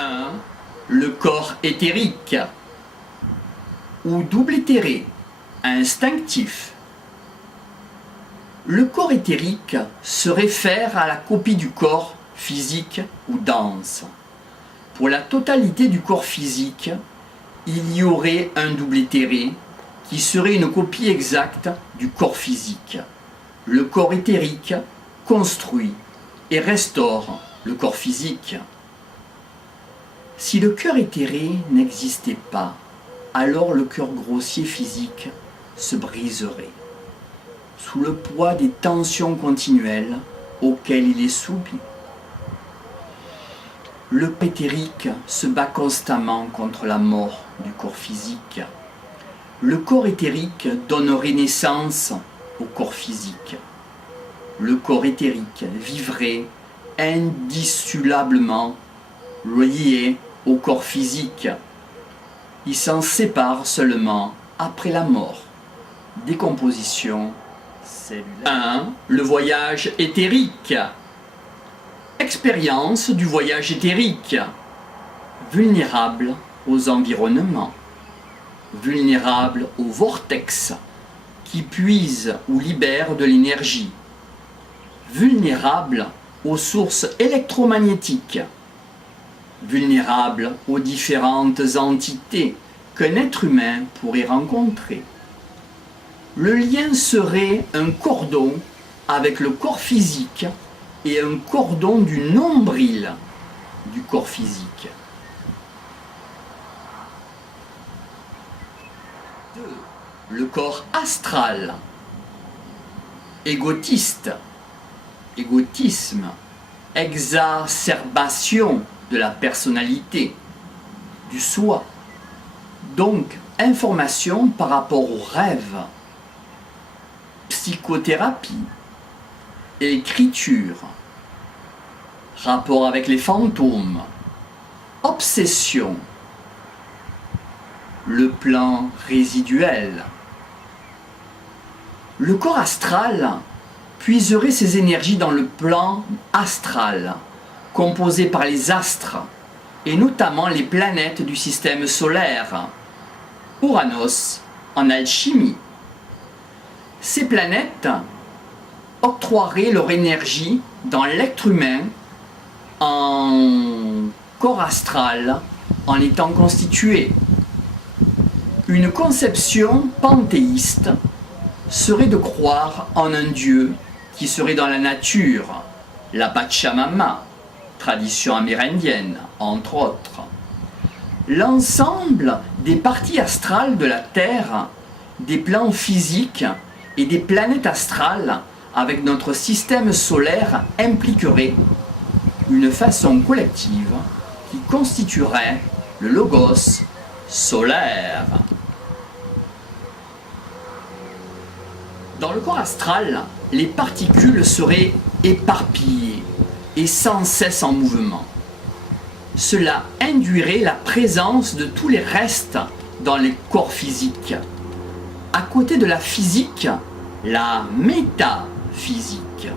1. Le corps éthérique ou double éthéré, instinctif. Le corps éthérique se réfère à la copie du corps physique ou dense. Pour la totalité du corps physique, il y aurait un double éthéré qui serait une copie exacte du corps physique. Le corps éthérique construit et restaure le corps physique. Si le cœur éthéré n'existait pas, alors le cœur grossier physique se briserait sous le poids des tensions continuelles auxquelles il est soumis. Le corps éthérique se bat constamment contre la mort du corps physique. Le corps éthérique donnerait naissance au corps physique. Le corps éthérique vivrait indissolublement lié au corps physique. Il s'en sépare seulement après la mort. Décomposition cellulaire. 1. Le voyage éthérique. Expérience du voyage éthérique. Vulnérable aux environnements. Vulnérable au vortex qui puise ou libère de l'énergie. Vulnérable aux sources électromagnétiques. Vulnérable aux différentes entités qu'un être humain pourrait rencontrer. Le lien serait un cordon avec le corps physique et un cordon du nombril du corps physique. 2. Le corps astral. Égotiste, égotisme, exacerbation de la personnalité, du soi. Donc, information par rapport aux rêves, psychothérapie, écriture, rapport avec les fantômes, obsession, le plan résiduel. Le corps astral puiserait ses énergies dans le plan astral, composé par les astres, et notamment les planètes du système solaire, Uranus en alchimie. Ces planètes octroieraient leur énergie dans l'être humain en corps astral en étant constitué. Une conception panthéiste serait de croire en un dieu qui serait dans la nature, la Pachamama, tradition amérindienne, entre autres. L'ensemble des parties astrales de la Terre, des plans physiques et des planètes astrales avec notre système solaire impliquerait une façon collective qui constituerait le logos solaire. Dans le corps astral, les particules seraient éparpillées et sans cesse en mouvement. Cela induirait la présence de tous les restes dans les corps physiques. À côté de la physique, la métaphysique.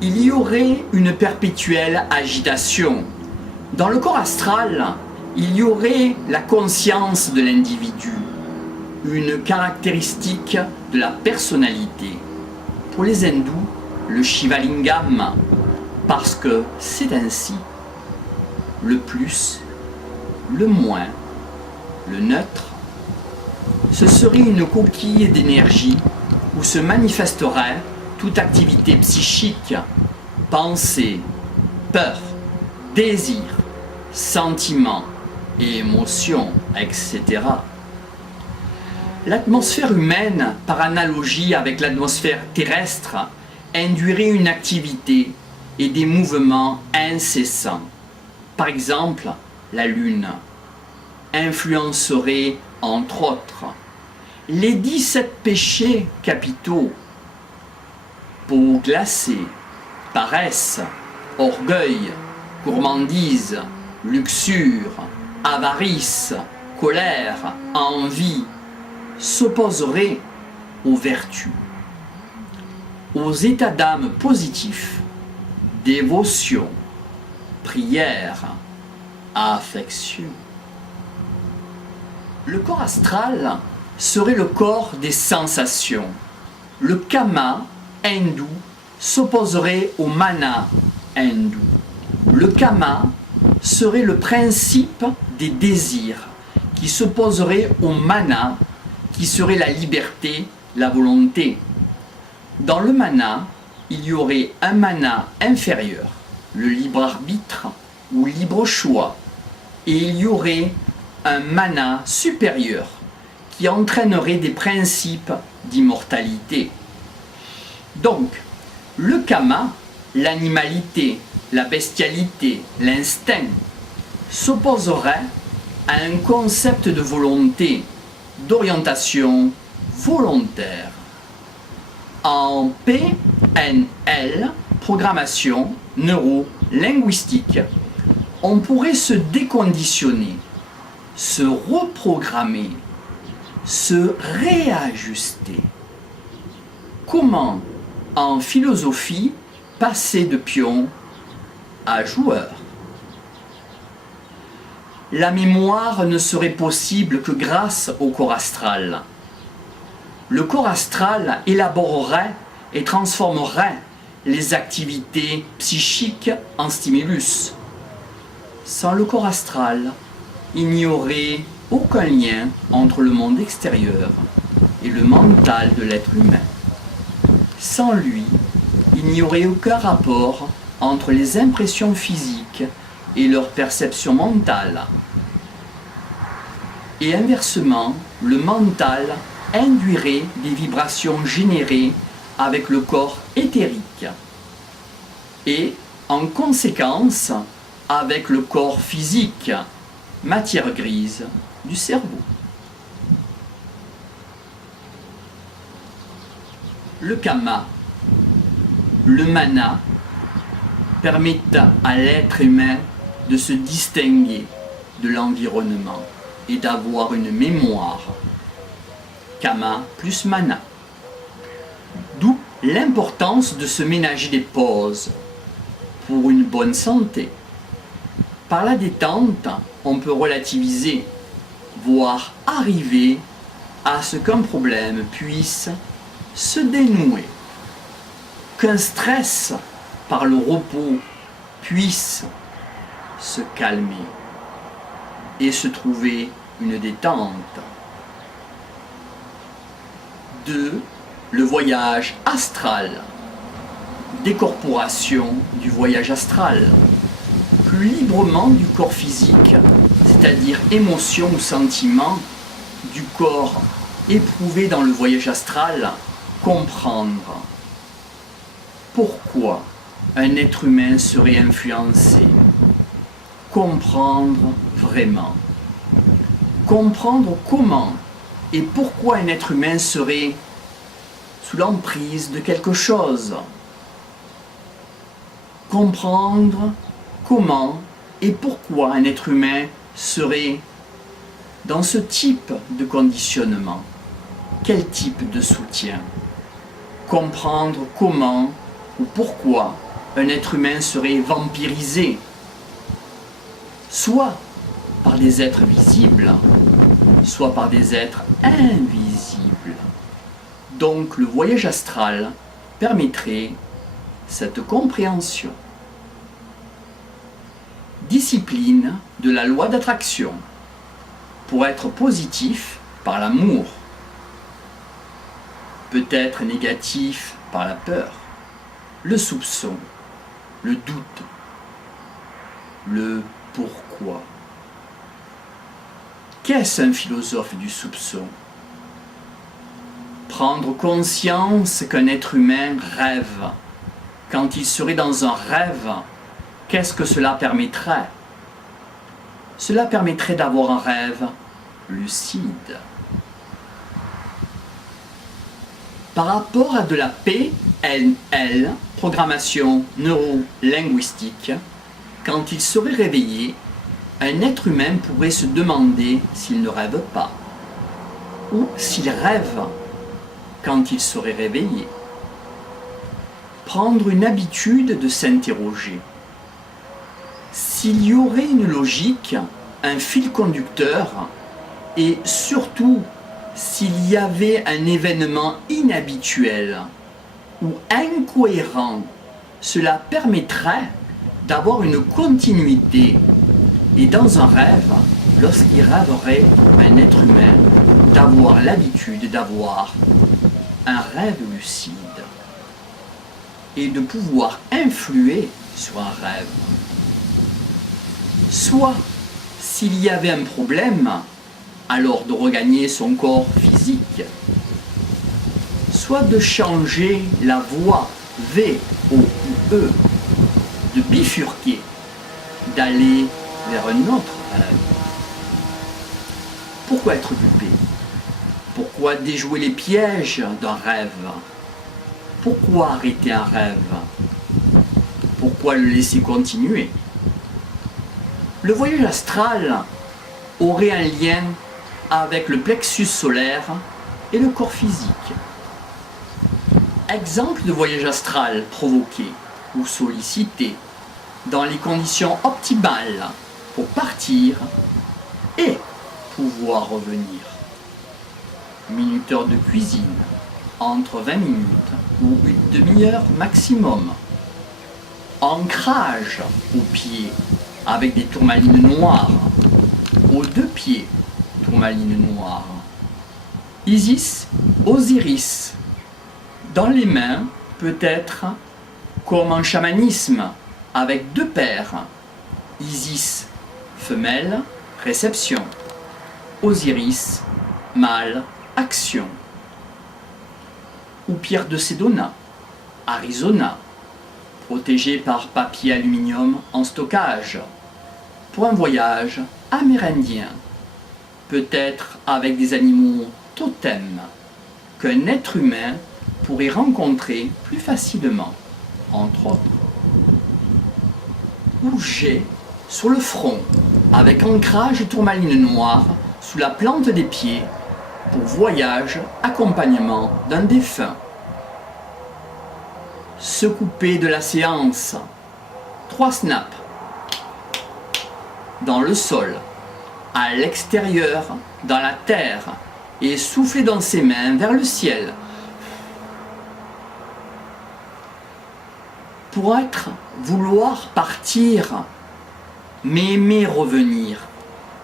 Il y aurait une perpétuelle agitation. Dans le corps astral, il y aurait la conscience de l'individu, une caractéristique de la personnalité. Pour les hindous, le Shivalingam, parce que c'est ainsi. Le plus, le moins, le neutre, ce serait une coquille d'énergie où se manifesterait toute activité psychique, pensée, peur, désir, sentiment et émotion, etc. L'atmosphère humaine, par analogie avec l'atmosphère terrestre, induirait une activité et des mouvements incessants. Par exemple, la Lune influencerait, entre autres, les 17 péchés capitaux: peau glacée, paresse, orgueil, gourmandise, luxure, avarice, colère, envie, s'opposerait aux vertus, aux états d'âme positifs, dévotion, prière, affection. Le corps astral serait le corps des sensations. Le kama hindou s'opposerait au mana hindou. Le kama serait le principe des désirs qui s'opposerait au mana qui serait la liberté, la volonté. Dans le mana, il y aurait un mana inférieur, le libre arbitre ou libre choix, et il y aurait un mana supérieur qui entraînerait des principes d'immortalité. Donc, le kama, l'animalité, la bestialité, l'instinct, s'opposerait à un concept de volonté, d'orientation volontaire. En PNL, programmation neuro-linguistique, on pourrait se déconditionner, se reprogrammer, se réajuster. Comment, en philosophie, passer de pion à joueur? La mémoire ne serait possible que grâce au corps astral. Le corps astral élaborerait et transformerait les activités psychiques en stimulus. Sans le corps astral, il n'y aurait aucun lien entre le monde extérieur et le mental de l'être humain. Sans lui, il n'y aurait aucun rapport entre les impressions physiques et leur perception mentale. Et inversement, le mental induirait des vibrations générées avec le corps éthérique et, en conséquence, avec le corps physique, matière grise du cerveau. Le kama, le mana, permettent à l'être humain de se distinguer de l'environnement et d'avoir une mémoire. Kama plus mana. D'où l'importance de se ménager des pauses pour une bonne santé. Par la détente, on peut relativiser, voire arriver à ce qu'un problème puisse se dénouer, qu'un stress par le repos puisse se calmer et se trouver une détente. 2. Le voyage astral. Décorporation du voyage astral. Plus librement du corps physique, c'est-à-dire émotion ou sentiment du corps éprouvé dans le voyage astral, comprendre pourquoi un être humain serait influencé. Comprendre vraiment. Comprendre comment et pourquoi un être humain serait sous l'emprise de quelque chose. Comprendre comment et pourquoi un être humain serait dans ce type de conditionnement. Quel type de soutien? Comprendre comment ou pourquoi un être humain serait vampirisé, soit par des êtres visibles, soit par des êtres invisibles. Donc le voyage astral permettrait cette compréhension. Discipline de la loi d'attraction. Pour être positif par l'amour, peut être négatif par la peur, le soupçon, le doute, le pourquoi. Qu'est-ce un philosophe du soupçon? Prendre conscience qu'un être humain rêve. Quand il serait dans un rêve, qu'est-ce que cela permettrait? Cela permettrait d'avoir un rêve lucide. Par rapport à de la PNL, programmation neuro-linguistique, quand il serait réveillé, un être humain pourrait se demander s'il ne rêve pas, ou s'il rêve quand il serait réveillé. Prendre une habitude de s'interroger. s'il y aurait une logique, un fil conducteur, et surtout s'il y avait un événement inhabituel ou incohérent, cela permettrait d'avoir une continuité. Et dans un rêve, lorsqu'il rêverait un être humain, d'avoir l'habitude d'avoir un rêve lucide et de pouvoir influer sur un rêve. Soit, s'il y avait un problème, alors de regagner son corps physique, soit de changer la voix V, O ou E, de bifurquer, d'aller vers un autre rêve. Pourquoi être dupé? Pourquoi déjouer les pièges d'un rêve? Pourquoi arrêter un rêve? Pourquoi le laisser continuer? Le voyage astral aurait un lien avec le plexus solaire et le corps physique. Exemple de voyage astral provoqué ou sollicité dans les conditions optimales pour partir et pouvoir revenir. Minuteur de cuisine, entre 20 minutes ou une demi-heure maximum. Ancrage aux pieds avec des tourmalines noires. Aux deux pieds, tourmalines noires. Isis, Osiris. Dans les mains, peut-être comme en chamanisme, avec deux paires. Isis, femelle, réception. Osiris, mâle, action. Ou pierre de Sedona, Arizona, protégée par papier aluminium en stockage, pour un voyage amérindien, peut-être avec des animaux totems qu'un être humain pourrait rencontrer plus facilement, entre autres. Ou G sur le front, avec ancrage tourmaline noire sous la plante des pieds, pour voyage, accompagnement d'un défunt. Se couper de la séance. 3 snaps. Dans le sol, à l'extérieur, dans la terre, et souffler dans ses mains vers le ciel. Pour être, vouloir partir, mais aimer revenir.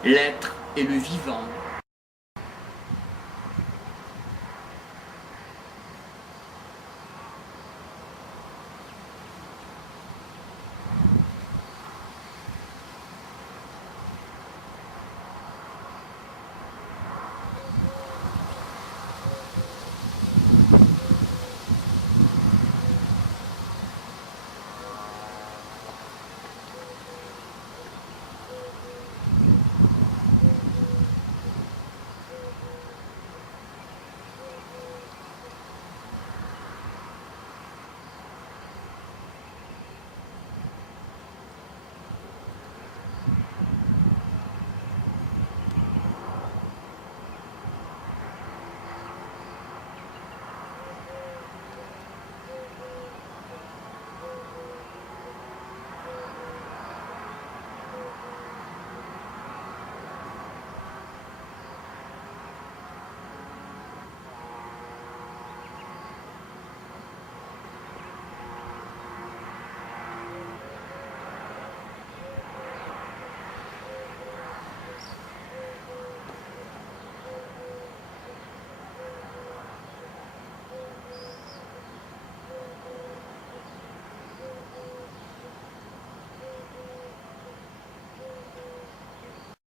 L'être et le vivant.